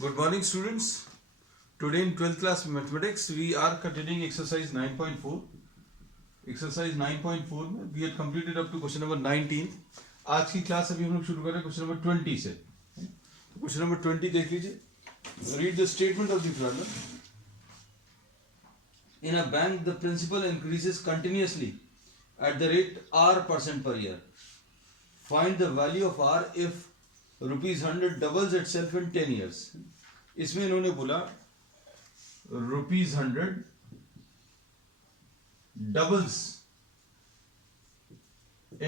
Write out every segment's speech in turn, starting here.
Good morning, students. Today in 12th class mathematics, we are continuing exercise 9.4. Exercise 9.4 में we had completed up to question number 19. आज की class अभी हम लोग शुरू कर रहे हैं क्वेश्चन नंबर 20 से. तो क्वेश्चन नंबर 20 देख लीजिए. Read the statement of the problem. In a bank, the principal increases continuously at the rate R% per year. Find the value of R if rupees 100 doubles itself in 10 years. इसमें इन्होंने बोला rupees 100 doubles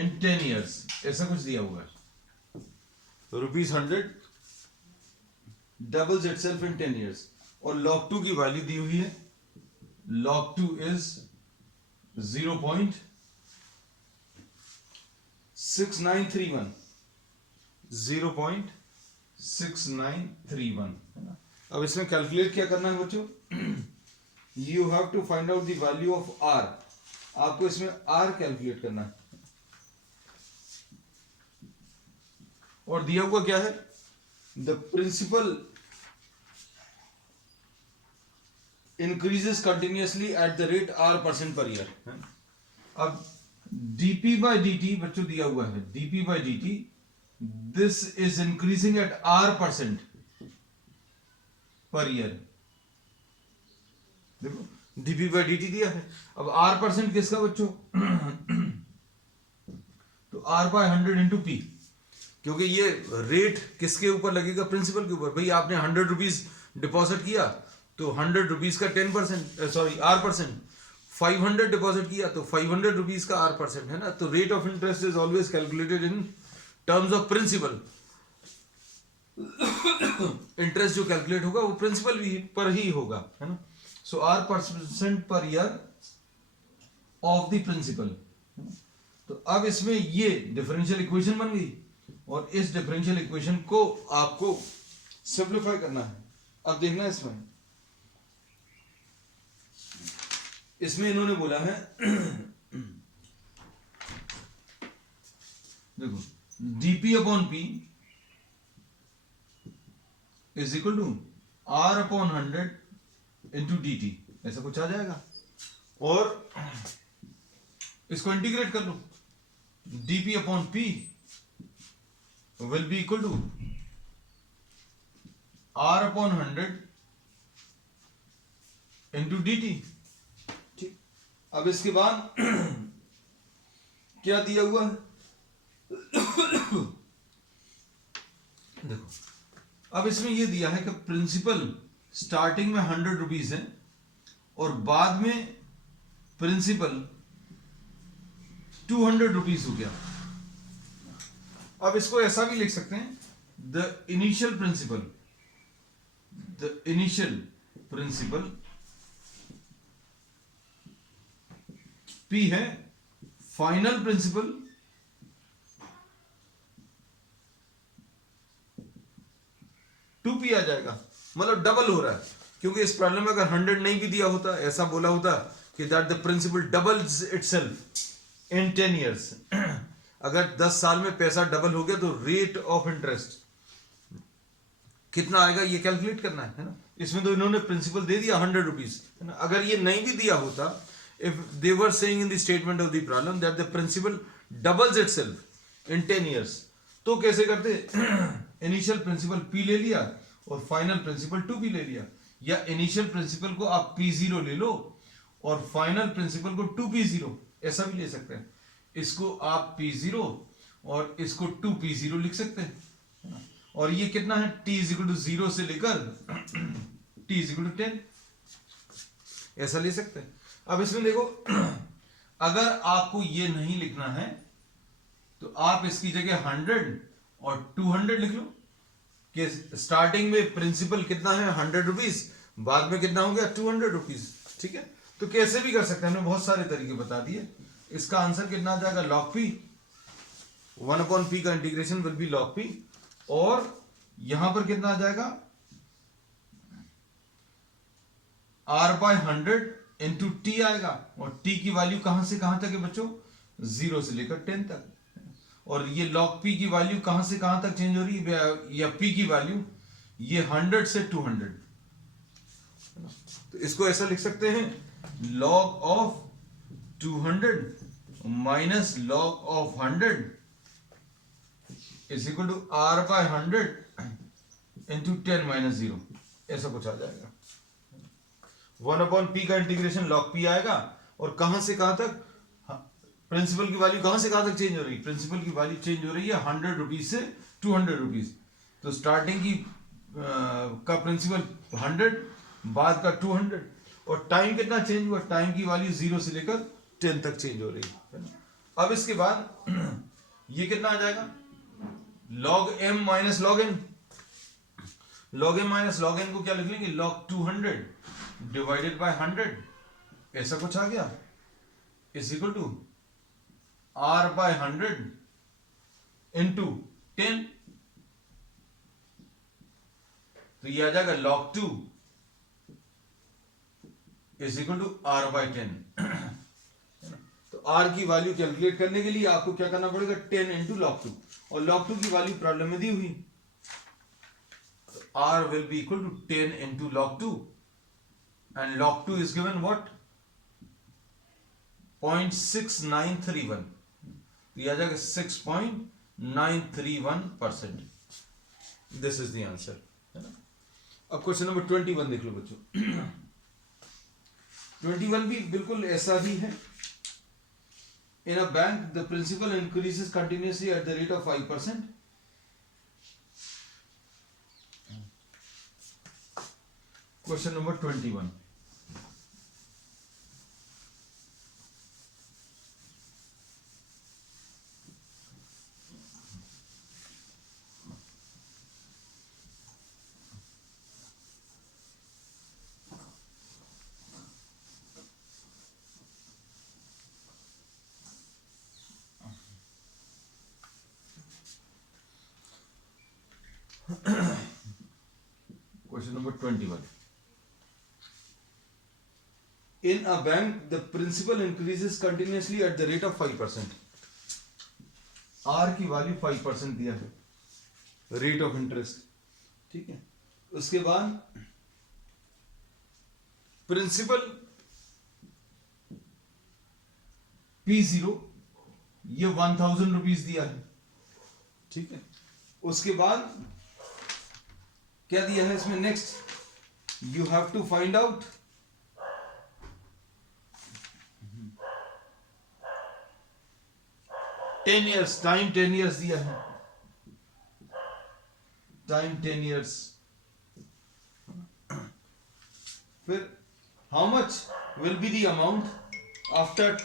in 10 years, ऐसा कुछ दिया हुआ है. rupees 100 doubles itself in 10 years और log 2 की वैल्यू दी हुई है. log 2 is 0.6931. 0.6931 है ना. अब इसमें कैलकुलेट क्या करना है बच्चों? You have to find out the value of R. आपको इसमें आर कैलकुलेट करना है. और दिया हुआ क्या है? The principal increases continuously at the rate R% per year. अब dp by dt बच्चों दिया हुआ है. dp by dt this is increasing at R% per year. देखो dp by dt दिया है. अब R% किसका बच्चों? तो R by 100 into p, क्योंकि ये रेट किसके ऊपर लगेगा? प्रिंसिपल के ऊपर. भाई आपने 100 रुपीज डिपॉजिट किया तो 100 रुपीज का 10% सॉरी R%. 500 डिपॉजिट किया तो 500 रुपीज का R% है ना. तो rate of interest is always calculated in terms of principal. Interest जो कैलकुलेट होगा वो प्रिंसिपल भी पर ही होगा, है ना. So R% per year of the principal. तो अब इसमें ये डिफरेंशियल इक्वेशन बन गई और इस डिफरेंशियल इक्वेशन को आपको सिंपलीफाई करना है. अब देखना है इसमें इन्होंने बोला है देखो dp upon p is equal to R upon 100 into dt. ऐसा कुछ आ जाएगा और इसको इंटीग्रेट कर लो. dp upon p will be equal to R upon 100 into dt. ठीक. अब इसके बाद क्या दिया हुआ है? देखो अब इसमें यह दिया है कि प्रिंसिपल स्टार्टिंग में 100 रुपीज है और बाद में प्रिंसिपल 200 रुपीज हो गया. अब इसको ऐसा भी लिख सकते हैं, द इनिशियल प्रिंसिपल P है, फाइनल प्रिंसिपल P आ जाएगा. मतलब डबल हो रहा है, क्योंकि इस प्रॉब्लम में अगर 100 नहीं भी दिया होता, ऐसा बोला होता कि that the principal doubles itself in 10 years. अगर 10 साल में पैसा डबल हो गया तो रेट ऑफ इंटरेस्ट कितना आएगा ये कैलकुलेट करना है ना. इसमें तो इन्होंने प्रिंसिपल दे दिया 100 रुपीज, है ना. अगर ये नहीं भी दिया होता, if they were saying in the statement of the problem that the principal doubles itself in 10 years, तो कैसे करते? इनिशियल प्रिंसिपल P ले लिया और फाइनल प्रिंसिपल 2P ले लिया. या इनिशियल प्रिंसिपल को आप P0 ले लो और फाइनल प्रिंसिपल को 2P0, ऐसा भी ले सकते हैं. इसको आप P0 और इसको 2P0 लिख सकते हैं. और ये कितना है? t0 से लेकर t10, ऐसा ले सकते हैं. अब इसमें देखो अगर आपको ये नहीं लिखना है तो आप इसकी जगह 100 और 200 लिख लो कि स्टार्टिंग में प्रिंसिपल कितना है 100 रुपीज, बाद में कितना हो गया 200 रुपीज. ठीक है. तो कैसे भी कर सकते हैं, हमने बहुत सारे तरीके बता दिए. इसका आंसर कितना आ जाएगा? log p. 1 अपॉन p का integration will be log p. और यहां पर कितना आ जाएगा? R बाय 100 इंटू टी आएगा. और t की वैल्यू कहां से कहां तक है बच्चों? 0 से लेकर 10 तक. और ये log p की वैल्यू कहां से कहां तक चेंज हो रही है, या p की वैल्यू ये 100 से 200, तो इसको ऐसा लिख सकते हैं, log of 200 minus log of 100 is equal to r by 100 into 10 minus 0, ऐसा कुछ आ जाएगा। 1/p का इंटीग्रेशन log p आएगा, और कहां से कहां तक, प्रिंसिपल की वैल्यू कहां से कहां तक चेंज हो रही है, प्रिंसिपल की वैल्यू चेंज हो रही है 100 रुपीज से 200 रुपीज, तो स्टार्टिंग की का प्रिंसिपल 100, बाद का 200, और टाइम कितना चेंज हुआ, टाइम की वैल्यू 0 से लेकर 10 तक चेंज हो रही है ना। अब इसके बाद ये कितना आ जाएगा, log m minus log n, log m minus log n को क्या लिख लेंगे, log 200 डिवाइडेड बाय 100, ऐसा कुछ आ गया, is equal to r by 100 into 10, तो ये आ जाएगा log 2 is equal to r by 10। तो r की वैल्यू कैलकुलेट करने के लिए आपको क्या करना पड़ेगा, 10 इंटू log 2, और log 2 की वैल्यू प्रॉब्लम में दी हुई, तो r will be equal to 10 into log 2, and log 2 is given what, 0.6931, तो यह आ जाएगा 6.931%, दिस इज द आंसर, है ना। अब क्वेश्चन नंबर 21 देख लो बच्चों। 21 भी बिल्कुल ऐसा ही है। In a bank, the principal increases continuously at the rate of 5%. Question number 21. Question number 21. In a bank, the principal increases continuously at the rate of 5%. R की वैल्यू 5% दिया है, रेट ऑफ इंटरेस्ट, ठीक है। उसके बाद principal P0 ये 1000 rupees दिया है, ठीक है। उसके बाद क्या दिया है इसमें, next you have to find out ten years, time 10 years दिया है, टाइम 10 ईयर्स। फिर how much will be the amount after,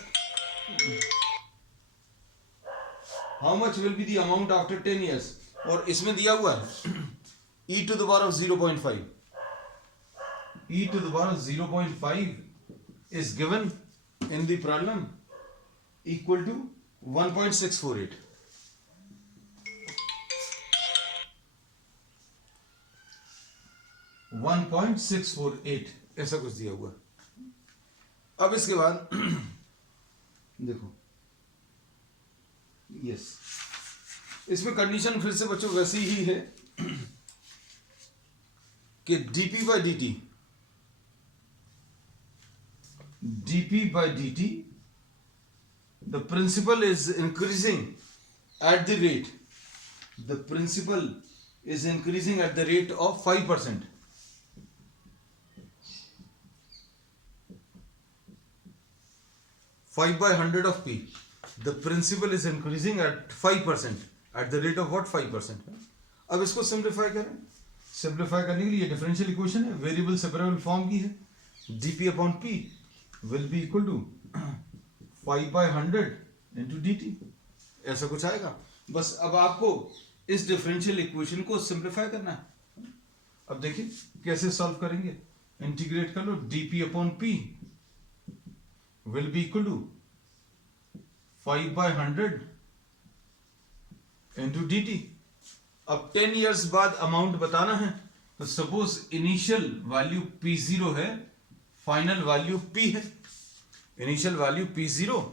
how much will be the amount after 10 years, और इसमें दिया हुआ है e to the power of 0.5, e to the power of 0.5 is given in the problem equal to 1.648. ऐसा कुछ दिया हुआ। अब इसके बाद देखो, यस, इसमें कंडीशन फिर से बच्चों वैसी ही है कि dp by dt, the principal is increasing at the rate, the principal is increasing at the rate of 5%. Five by 100 of p, the principal is increasing at 5% at the rate of what, 5%. अब इसको simplify करें, simplify करने के लिए ये differential equation है, variable separable form की है, dp upon p will be equal to 5 by 100 into dt, ऐसा कुछ आएगा। बस अब आपको इस डिफरेंशियल इक्वेशन को सिंप्लीफाई करना है। अब देखिए कैसे सॉल्व करेंगे, इंटीग्रेट कर लो, dp upon p will be equal to 5 by 100 into dt। अब 10 इयर्स बाद अमाउंट बताना है, तो सपोज इनिशियल वैल्यू P0 है, फाइनल वैल्यू P है, इनिशियल वैल्यू P0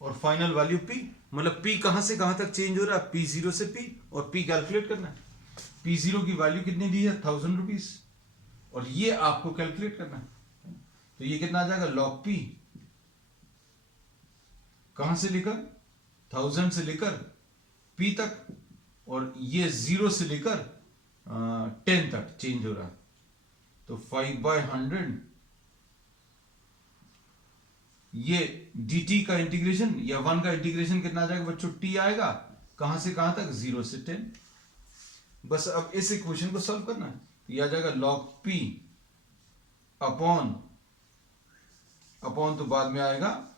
और फाइनल वैल्यू P, मतलब P कहां से कहां तक चेंज हो रहा है, P0 से P, और P कैलकुलेट करना है। P0 की वैल्यू कितनी दी है, 1000 रुपीज, और ये आपको कैलकुलेट करना है। तो ये कितना आ जाएगा, log P कहां से लेकर 1000 से लेकर P तक, और ये 0 से लेकर 10 तक चेंज हो रहा है। तो 5/100 ये dt का इंटीग्रेशन या 1 का इंटीग्रेशन कितना आ जाएगा बच्चों, t आएगा, कहां से कहां तक, 0 से 10। बस अब इस इक्वेशन को सॉल्व करना है। ये आ जाएगा log p अपॉन तो बाद में आएगा,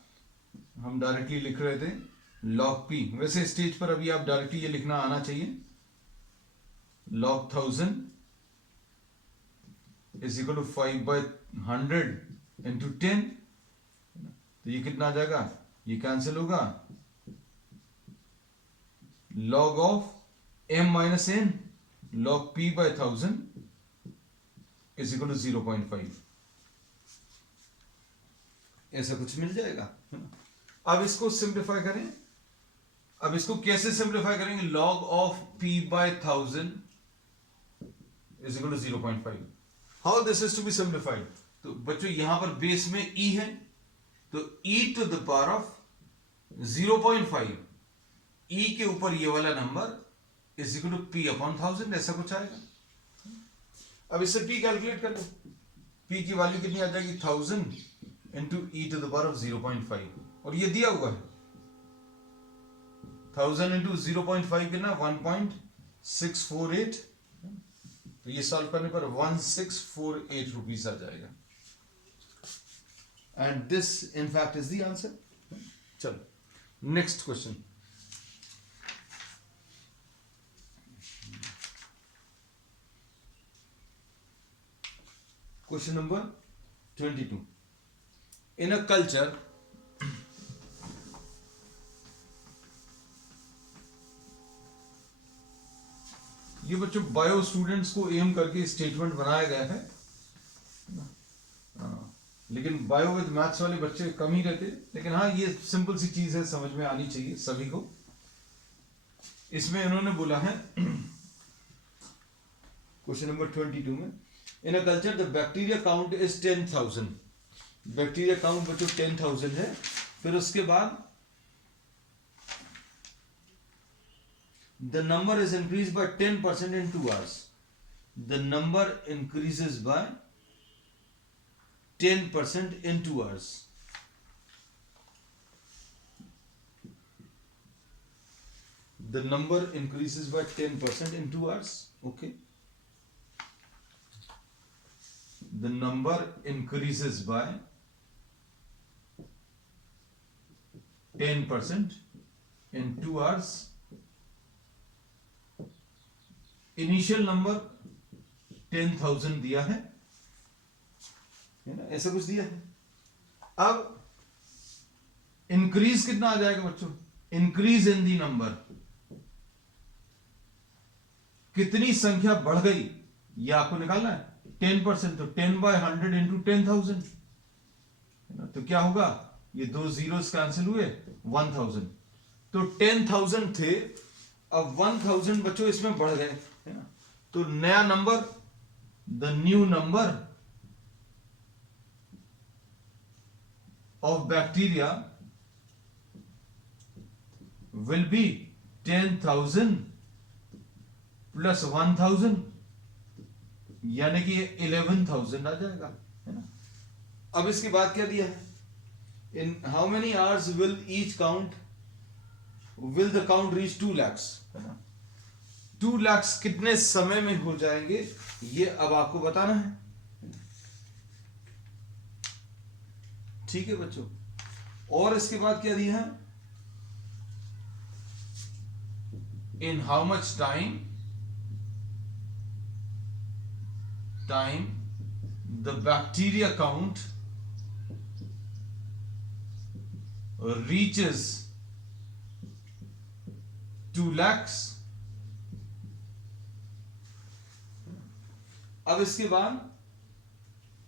हम डायरेक्टली लिख रहे थे log p। वैसे स्टेज पर अभी आप डायरेक्टली ये लिखना आना चाहिए, log 1000 is equal to 5/100 into 10। तो ये कितना आ जाएगा, ये कैंसिल होगा, log of m minus n log p by 1000 is equal to 0.5, ऐसा कुछ मिल जाएगा। अब इसको सिंप्लीफाई करें। अब इसको कैसे सिंप्लीफाई करेंगे, log of p by 1000 is equal to 0.5। How this is to be simplified. तो बच्चों यहां पर बेस में e है, तो e to the power of 0.5, e के ऊपर ये वाला number is equal to p upon 1000, ऐसा कुछ आएगा। अब इससे p कैलकुलेट कर लो, p की वैल्यू कितनी आ जाएगी, 1000 into e to the power of 0.5, और ये दिया हुआ है 1000 इंटू 0.5 कितना, 1.648। तो ये सॉल्व करने पर 1648 रुपीज आ जाएगा, and this in fact is the answer. चलो next question. Question number 22। In a culture ये बच्चों बायो स्टूडेंट्स को एम करके स्टेटमेंट बनाया गया है, लेकिन बायो विद मैथ्स वाले बच्चे कम ही रहते, लेकिन हाँ ये सिंपल सी चीज है, समझ में आनी चाहिए सभी को। इसमें इन्होंने बोला है क्वेश्चन नंबर 22 में, in a culture the bacteria count is 10,000। Bacteria count बच्चों 10,000 है। फिर उसके बाद the number is increased by 10% in 2 hours. The number increases by 10% in 2 hours. The number increases by 10% in 2 hours. Okay. The number increases by 10% in 2 hours. Initial number 10,000 दिया है ना, ऐसा कुछ दिया है। अब इंक्रीज कितना आ जाएगा बच्चों, इंक्रीज इन दी नंबर, कितनी संख्या बढ़ गई ये आपको निकालना है। 10%, तो 10/100 इंटू 10,000, तो क्या होगा, ये दो जीरोस कैंसिल हुए, 1000। तो 10,000 थे, अब 1000 बच्चों इसमें बढ़ गए, है ना। तो नया number, the new number of bacteria will be 10,000 plus 1000, यानी कि 11,000 आ जाएगा, है ना। अब इसके बाद क्या दिया है, in how many hours will each count, will the count reach 2 lakhs, है ना। 2 lakhs कितने समय में हो जाएंगे ये अब आपको बताना है, ठीक है बच्चों। और इसके बाद क्या दिया है, in how much time the bacteria count reaches 2 lakhs। अब इसके बाद,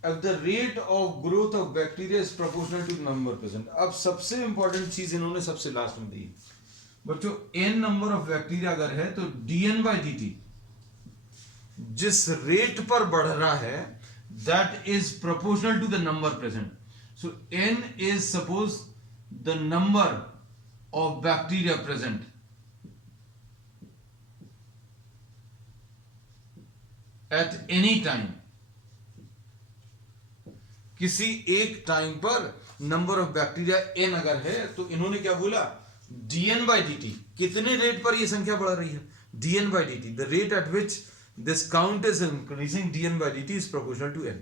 अब the rate of growth of bacteria is proportional to number present. अब सबसे इंपॉर्टेंट चीज इन्होंने सबसे लास्ट में दी बच्चों, n नंबर ऑफ बैक्टीरिया अगर है तो dn by dt जिस रेट पर बढ़ रहा है that is proportional to the number present. So n is suppose the number of bacteria present at any time. किसी एक टाइम पर नंबर ऑफ बैक्टीरिया n अगर है तो इन्होंने क्या बोला, dn by dt. कितने रेट पर यह संख्या बढ़ रही है, dn by dt. The rate at which this count is increasing dn by dt is proportional to n.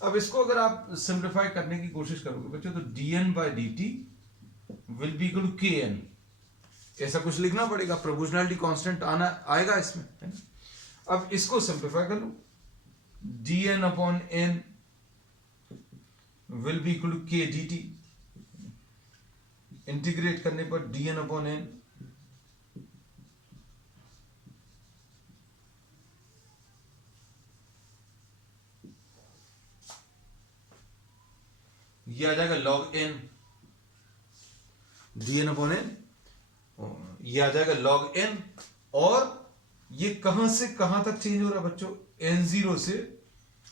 अब इसको अगर आप सिंप्लीफाई करने की कोशिश करोगे बच्चों तो dn by dt will be equal to kn. ऐसा कुछ लिखना पड़ेगा, प्रोपोर्शनलिटी कांस्टेंट आना आएगा इसमें, है ना. अब इसको सिंप्लीफाई कर लो, dn upon n will be equal to k dt. Integrate करने पर dn अपॉन n ये आ जाएगा log n. dn upon n ये आ जाएगा log n. और ये कहां से कहां तक चेंज हो रहा है बच्चों, n0 से.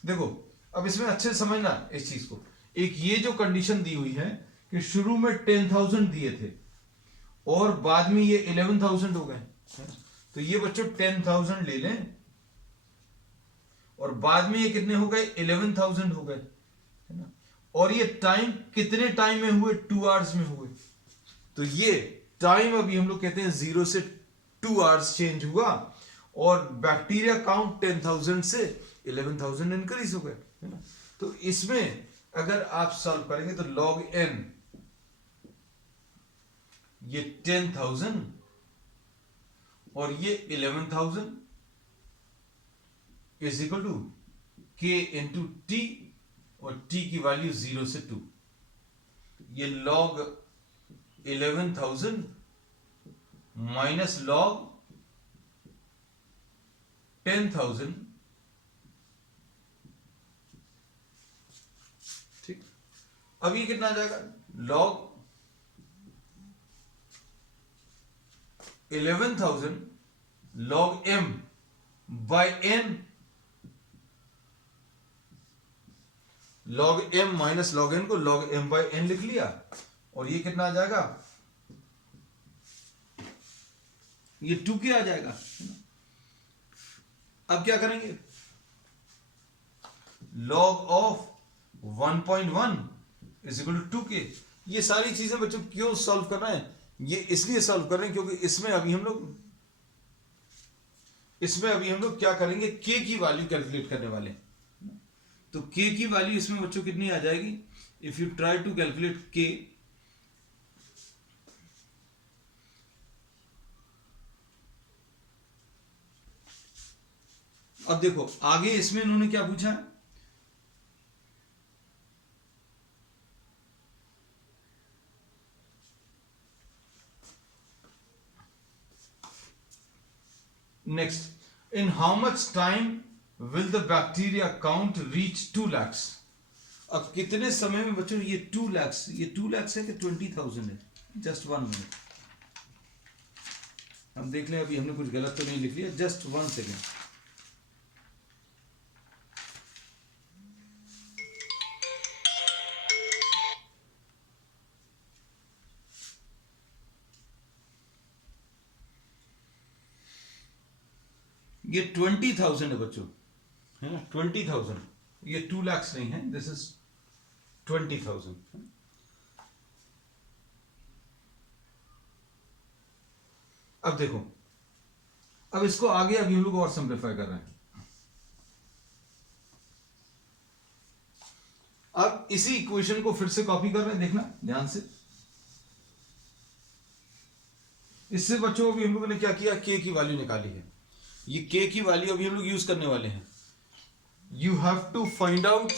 देखो अब इसमें अच्छे से समझना इस चीज को. एक ये जो कंडीशन दी हुई है कि शुरू में 10,000 दिए थे और बाद में ये 11,000 हो गए, तो ये बच्चों 10,000 ले लें और बाद में ये कितने हो गए, 11,000 हो गए, है ना. और ये टाइम कितने टाइम में हुए, 2 आवर्स में हुए. तो ये टाइम अभी हम लोग कहते हैं 0 से 2 आवर्स चेंज हुआ और बैक्टीरिया काउंट 10,000 से 11,000 इंक्रीज हो गए, है ना. तो इसमें अगर आप सॉल्व करेंगे तो log n ये 10,000 और ये 11,000 is equal to k into T, और t की वैल्यू 0 से 2. ये log 11,000 माइनस log 10,000. ठीक, अब ये कितना आ जाएगा, log 11,000 log m by n. log m minus log n को log m by n लिख लिया और ये कितना आ जाएगा, ये 2k आ जाएगा. अब क्या करेंगे, log of 1.1 is equal to 2k. ये सारी चीजें बच्चों क्यों सॉल्व कर रहे हैं, ये इसलिए सॉल्व कर रहे हैं क्योंकि इसमें अभी हम लोग क्या करेंगे, k की वैल्यू कैलकुलेट करने वाले हैं. तो k की वैल्यू इसमें बच्चों कितनी आ जाएगी, if you try to calculate k, अब देखो आगे इसमें इन्होंने क्या पूछा है, next, in how much time will the bacteria count reach 2 lakhs. अब कितने समय में बच्चों ये 2 lakhs, ये 2 lakhs है कि 20,000 है, जस्ट 1 मिनट हम देख लें, अभी हमने कुछ गलत तो नहीं लिख लिया, जस्ट 1 सेकेंड. ये 20,000 है बच्चों, है ना, 20,000. ये 2 lakhs नहीं है, दिस इज 20,000. अब देखो, अब इसको आगे अभी हम लोग और सिंप्लीफाई कर रहे हैं. अब इसी इक्वेशन को फिर से कॉपी कर रहे हैं, देखना ध्यान से. इससे बच्चों अभी हम लोगों ने क्या किया, k की वैल्यू निकाली है. ये k की वैल्यू अभी हम लोग यूज करने वाले हैं. You have to find out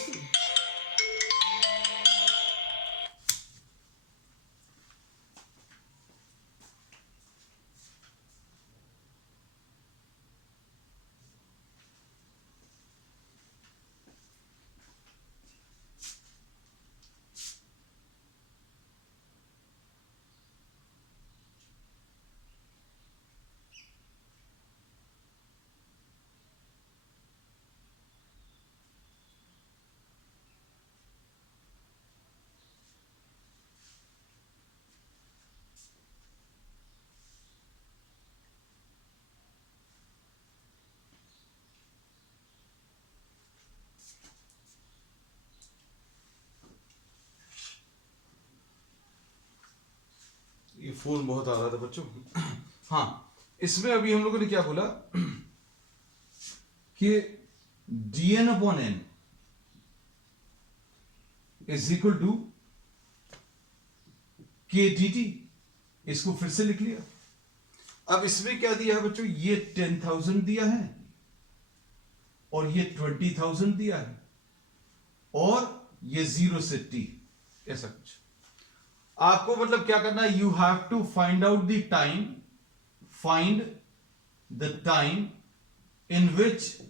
phone बहुत आ रहा था बच्चों। हाँ, इसमें अभी हम लोगों ने क्या बोला कि dn upon n is equal to k dt। इसको फिर से लिख लिया। अब इसमें क्या दिया है बच्चों, ये 10,000 दिया है और ये 20,000 दिया है और ये 0 से t, ऐसा कुछ। आपको मतलब क्या करना है, you have to find out the time, find the time in which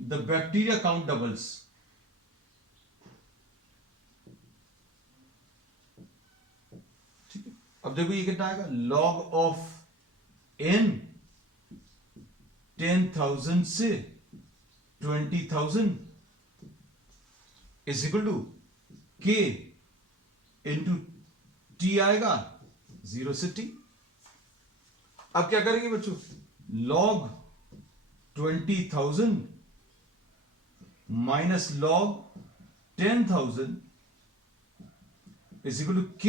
the bacteria count doubles. ठीक है, अब देखो ये कितना आएगा, लॉग ऑफ n 10,000 से 20,000 is equal to k into t आएगा 0 से t। अब क्या करेंगे बच्चों, log 20,000 minus log 10,000 is equal to k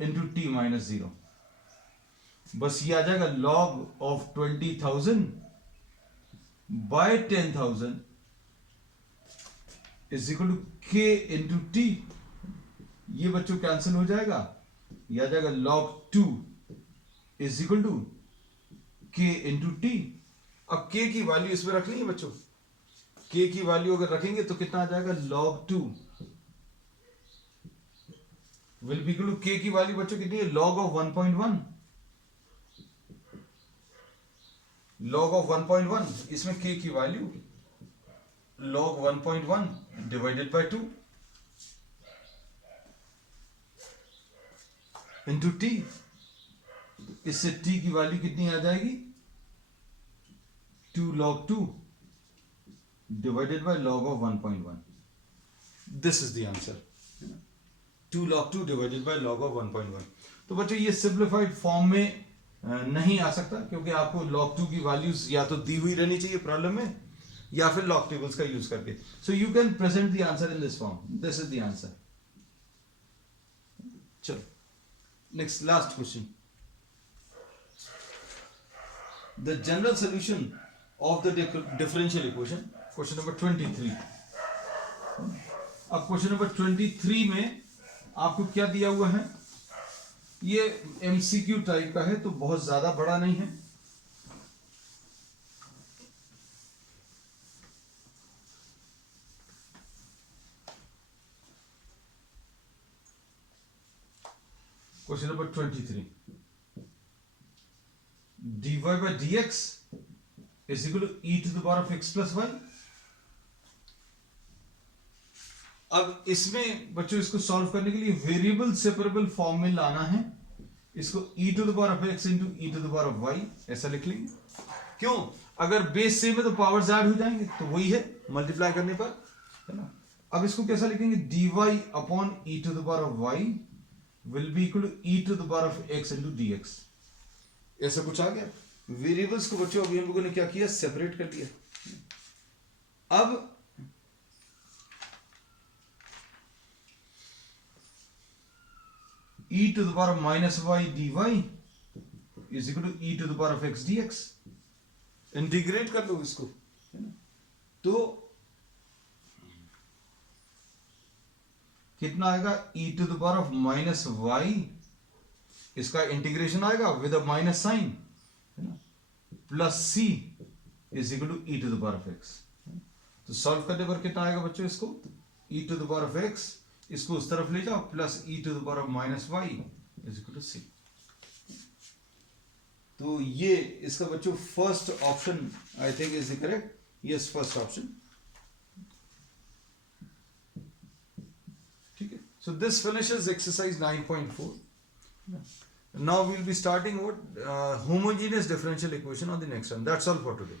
into t minus 0। बस ये आ जाएगा log of 20,000 by 10,000 is equal to k into t। ये बच्चों कैंसिल हो जाएगा, ये आ जाएगा log 2 is equal to k into t। अब k की वैल्यू इसमें रखनी है बच्चों, k की वैल्यू अगर रखेंगे तो कितना आ जाएगा, log 2 will be equal to k की वैल्यू बच्चों कितनी है, log ऑफ 1.1। log ऑफ 1.1, इसमें k की value log 1.1 divided by 2 into t। इससे t की वैल्यू कितनी आ जाएगी, 2 log 2 divided by log of 1.1। This is the answer, 2 log 2 divided by log of 1.1। तो बच्चों ये सिंप्लीफाइड फॉर्म में नहीं आ सकता, क्योंकि आपको log 2 की वैल्यूज या तो दी हुई रहनी चाहिए प्रॉब्लम में या फिर log टेबल्स का यूज करके। So you can present the answer in this form, this is the answer. चलो next, last question, the general solution of the differential equation, question number 23। अब क्वेश्चन नंबर 23 में आपको क्या दिया हुआ है, ये एमसीक्यू टाइप का है तो बहुत ज्यादा बड़ा नहीं है। Question number 23, dy by dx is equal to e to the power of x plus y। अब इसमें बच्चों इसको सॉल्व करने के लिए वेरिएबल सेपरेबल फॉर्म में लाना है। इसको e to the power of x into e to the power of y ऐसा लिख लेंगे। क्यों, अगर बेस सेम है तो पावर्स ऐड हो जाएंगे, तो वही है मल्टीप्लाई करने पर, है ना। अब इसको कैसा लिखेंगे, dy upon e to the power of y will be equal to e to the power of x into dx। ऐसा कुछ आ गया। वेरिएबल्स को बच्चों अभी हम लोगों ने क्या किया, सेपरेट कर लिया। अब e to the power of minus y dy is equal to e to the power of x dx। Integrate कर लो इसको, है ना। तो कितना आएगा, e to the power of minus y, इसका इंटीग्रेशन आएगा विद अ माइनस साइन, है ना, plus c is equal to e to the power of x। तो सॉल्व करने पर कितना आएगा बच्चों, इसको e to the power of x, इसको उस तरफ ले जाओ, plus e to the power of minus y is equal to c। तो ये इसका बच्चों first option I think is the correct, yes first option. ठीक है, so this finishes exercise 9.4। Now we will be starting what homogeneous differential equation on the next one. That's all for today.